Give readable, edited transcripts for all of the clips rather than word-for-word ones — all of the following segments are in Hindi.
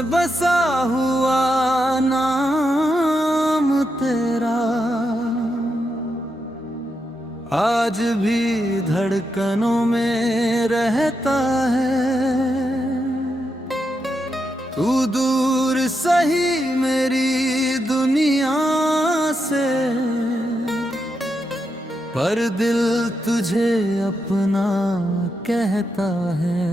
में बसा हुआ नाम तेरा आज भी धड़कनों में रहता है। तू दूर सही मेरी दुनिया से, पर दिल तुझे अपना कहता है।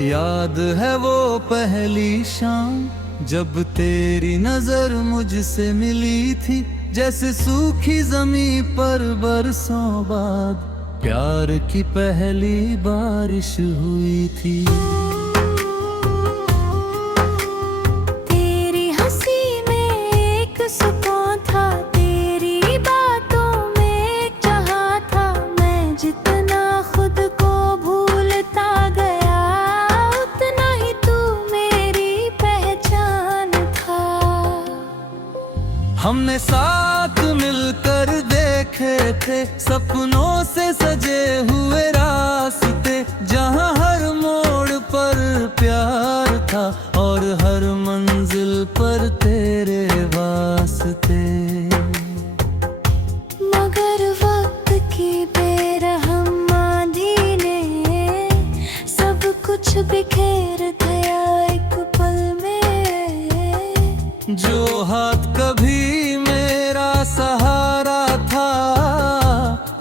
याद है वो पहली शाम जब तेरी नजर मुझसे मिली थी, जैसे सूखी जमीन पर बरसों बाद प्यार की पहली बारिश हुई थी। तेरी हंसी में एक सुकून था, तेरी बातों में एक जहां था। मैं जितना खुद को भूलता गया, उतना ही तू मेरी पहचान था। हमने साथ मिलकर देखे थे सपनों से सजे हुए रास्ते, जहां हर मोड़ पर प्यार था और हर मंजिल पर तेरे वास्ते। मगर वक्त की बेरहम आंधी ने सब कुछ बिखेर दिया एक पल में। जो हाथ कभी मेरा सहारा था,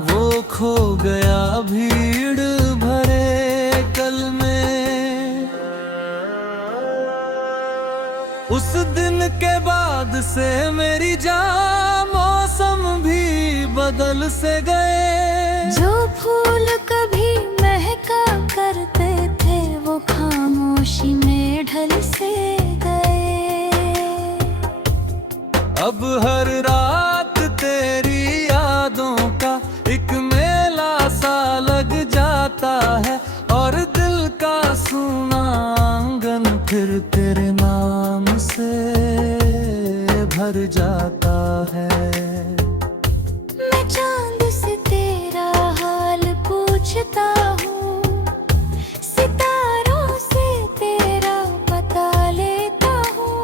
वो खो गया भीड़ भरे कल में। उस दिन के बाद से मेरी जान मौसम भी बदल से गए। जो फूल कभी महका करते थे, वो खामोशी में ढल से गए। अब हर रात तेरी यादों का एक मेला सा लग जाता है, और दिल का सूना आंगन फिर तेरे नाम से भर जाता है। मैं चांद से तेरा हाल पूछता हूँ, सितारों से तेरा पता लेता हूँ।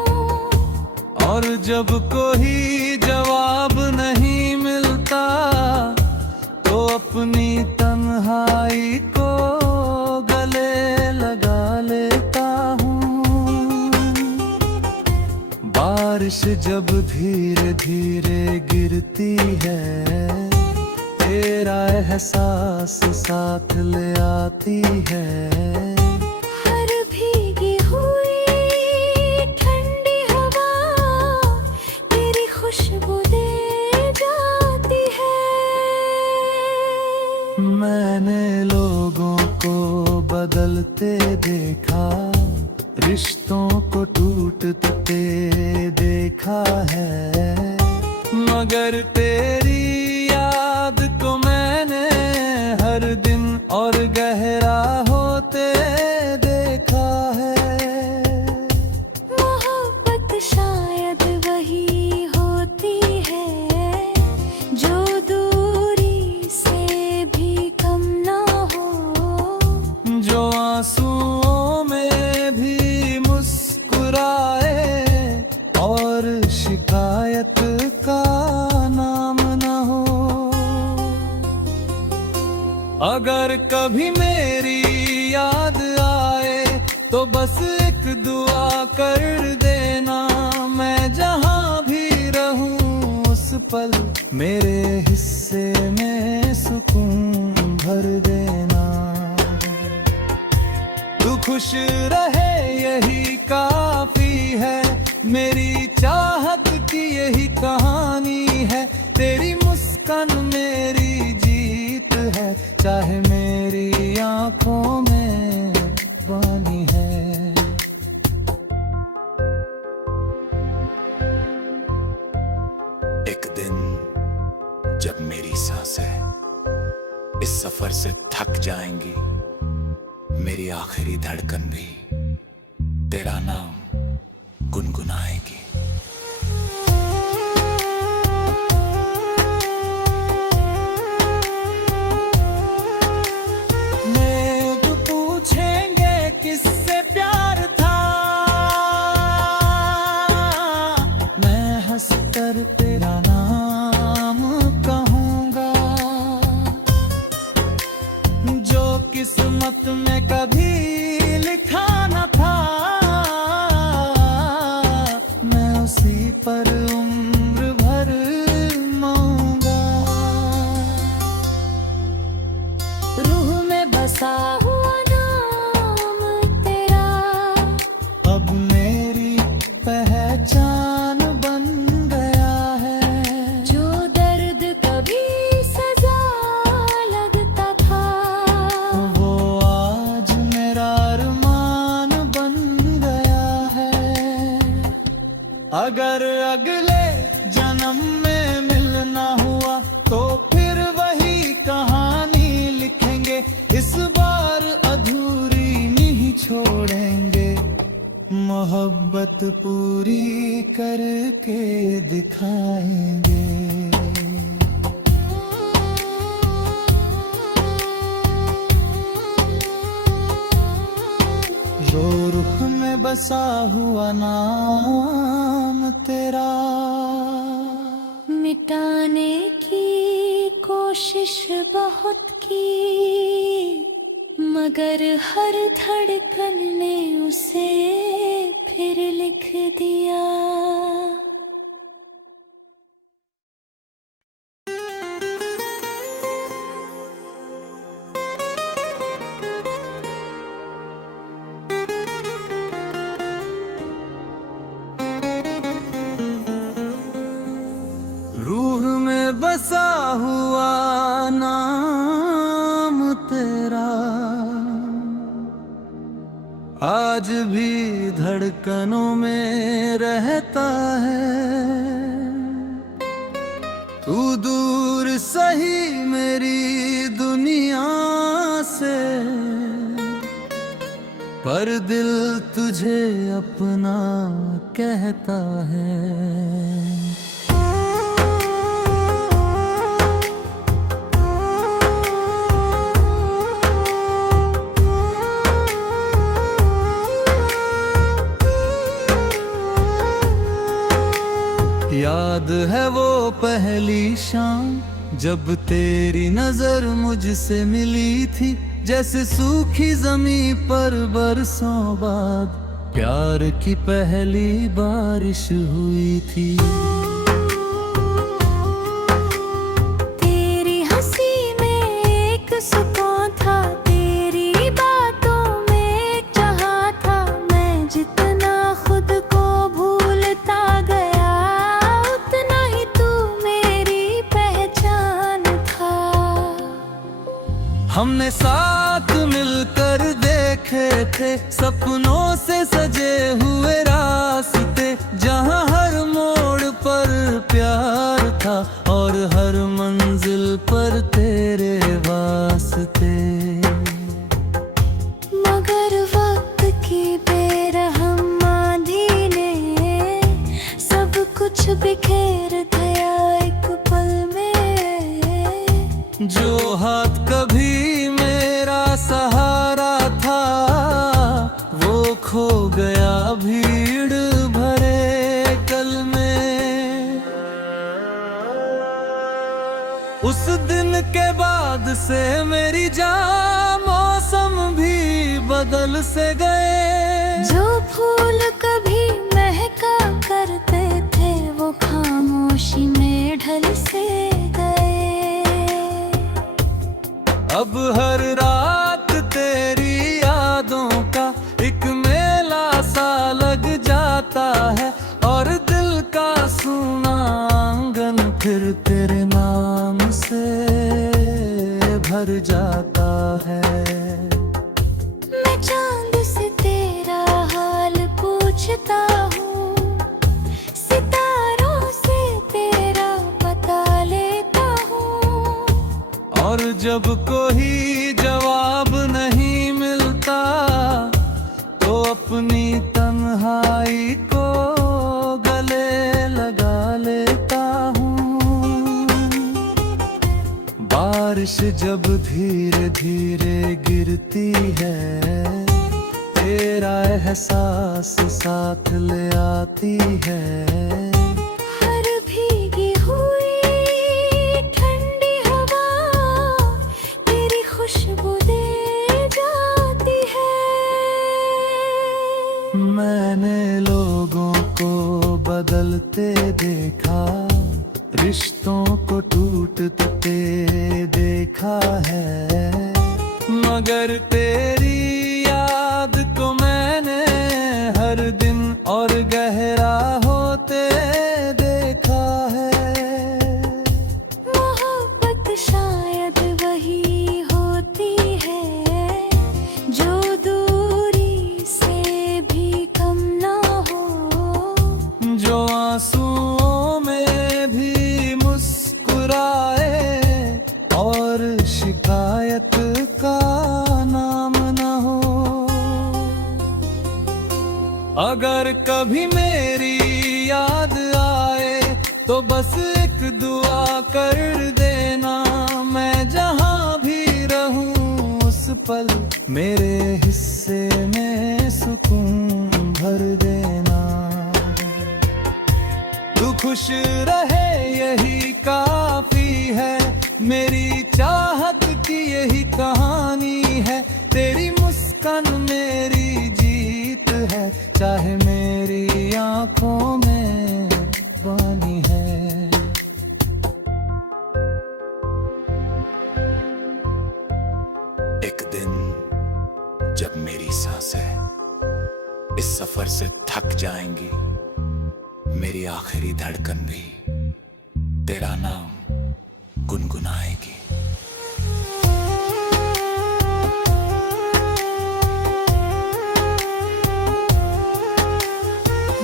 और जब कोई जवाब नहीं मिलता, तो अपनी तन्हाई को गले लगा लेता हूँ। बारिश जब धीरे धीरे गिरती है, तेरा एहसास साथ ले आती है। हर भीगी हुई ठंडी हवा तेरी खुशबू दे जाती है। मैंने लोगों को बदलते देखा, रिश्तों को टूटते देखा है, मगर तेरी याद को मैंने हर दिन और गहरा होते देखा है। मोहब्बत शायद वही होती है, जो दूरी से भी कम ना हो। जो आंसुओं में भी मुस्कुराए और शिकायत का नाम न हो। अगर कभी मेरी याद आए, तो बस एक दुआ कर देना। मैं जहां भी रहूं उस पल मेरे हिस्से में सुकून भर देना। तू खुश रहे यही काफी है, मेरी चाहत की यही कहानी है। तेरी मुस्कान मेरी जीत है, चाहे मेरी आंखों में पानी है। एक दिन जब मेरी सांसें इस सफर से थक जाएंगी, मेरी आखिरी धड़कन भी तेरा नाम गुनगुनाएगी। लोग पूछेंगे किससे प्यार था, मैं हंसकर तेरा नाम कहूँगा। जो किस्मत में कभी लिखा न था, मैं उसी पर उम्र भर मऊँगा। रूह में बसा हुआ नाम तेरा अब मेरी पहचान बन गया है। जो दर्द कभी सजा लगता था, वो आज मेरा अरमान बन गया है। अगर अगले जन्म में मिलना हुआ तो फिर वही कहानी लिखेंगे। इस बार अधूरी नहीं छोड़ेंगे, मोहब्बत पूरी करके दिखाएंगे। जो रुख में बसा हुआ नाम तेरा, मिटाने की कोशिश बहुत की, मगर हर धड़कन ने उसे फिर लिख दिया। रूह में बसा हुआ नाम तेरा, आज भी धड़कनों में रहता है। तू दूर सही मेरी दुनिया से, पर दिल तुझे अपना कहता है। याद है वो पहली शाम जब तेरी नजर मुझसे मिली थी, जैसे सूखी जमीन पर बरसों बाद प्यार की पहली बारिश हुई थी। तेरी हंसी में एक सुकून था, तेरी बातों में एक चाह था। मैं जितना खुद को भूलता गया, उतना ही तू मेरी पहचान था। हमने साथ मिलकर देखे थे सपनों से सजे हुए रास्ते, जहां हर मोड़ पर प्यार था और हर मंजिल पर तेरे वास्ते। मगर वक्त की बेरहम आंधी ने सब कुछ बिखेर दिया एक पल में। जो हाथ कभी मेरा सहारा था, वो खो गया भीड़ भरे कल में। उस दिन के बाद से मेरी जान मौसम भी बदल से गए। जो फूल कभी महका करते थे, वो खामोशी में ढल से गए। अब हर रात तेरी यादों का एक मेला सा लग जाता है, और दिल का सूना आंगन फिर तेरे नाम से भर जाता है। मैं चांद से तेरा हाल पूछता हूँ, सितारों से तेरा पता लेता हूँ। और जब कोई जवाब नहीं मिलता, तो अपनी तन्हाई को जब धीरे धीरे गिरती है, तेरा एहसास साथ ले आती है। हर भीगी हुई ठंडी हवा तेरी खुशबू दे जाती है। मैंने लोगों को बदलते देखा, रिश्तों को टूटते देखा है, मगर तेरी याद को मैंने हर दिन और गहरा होते देखा है। मोहब्बत शायद वही होती है जो दूरी से भी कम ना हो, जो आंसुओं में भी मुस्कुराए और शिकायत का नाम न हो। अगर कभी मेरी याद आए तो बस एक दुआ कर देना, मैं जहां भी रहूं उस पल मेरे हिस्से में सुकून भर देना। तू खुश रहे यही काफी है, मेरी चाहत की यही कहानी है। तेरी मुस्कान मेरी जीत है, चाहे मेरी आंखों में पानी है। एक दिन जब मेरी सांसें इस सफर से थक जाएंगी, मेरी आखिरी धड़कन भी तेरा नाम गुनगुनाएगी।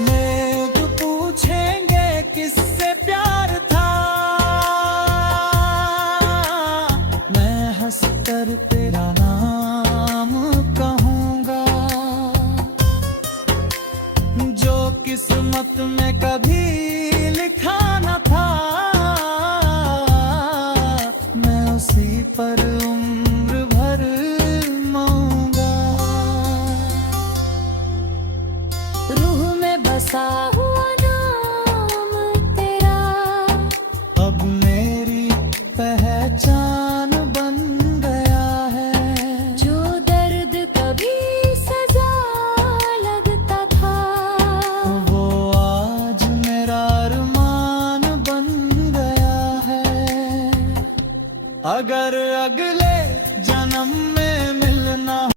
लोग पूछेंगे किससे प्यार था, मैं हंसकर तेरा नाम कहूँगा। जो किस्मत में कभी लिखा न था, मैं उसी पर उम्र भर मांगूंगा। रूह में बसा हुआ नाम तेरा अब मेरी पहचान बन गया है। जो दर्द कभी सजा लगता था, वो आज मेरा अरमान बन गया है। अगर अगले जन्म में मिलना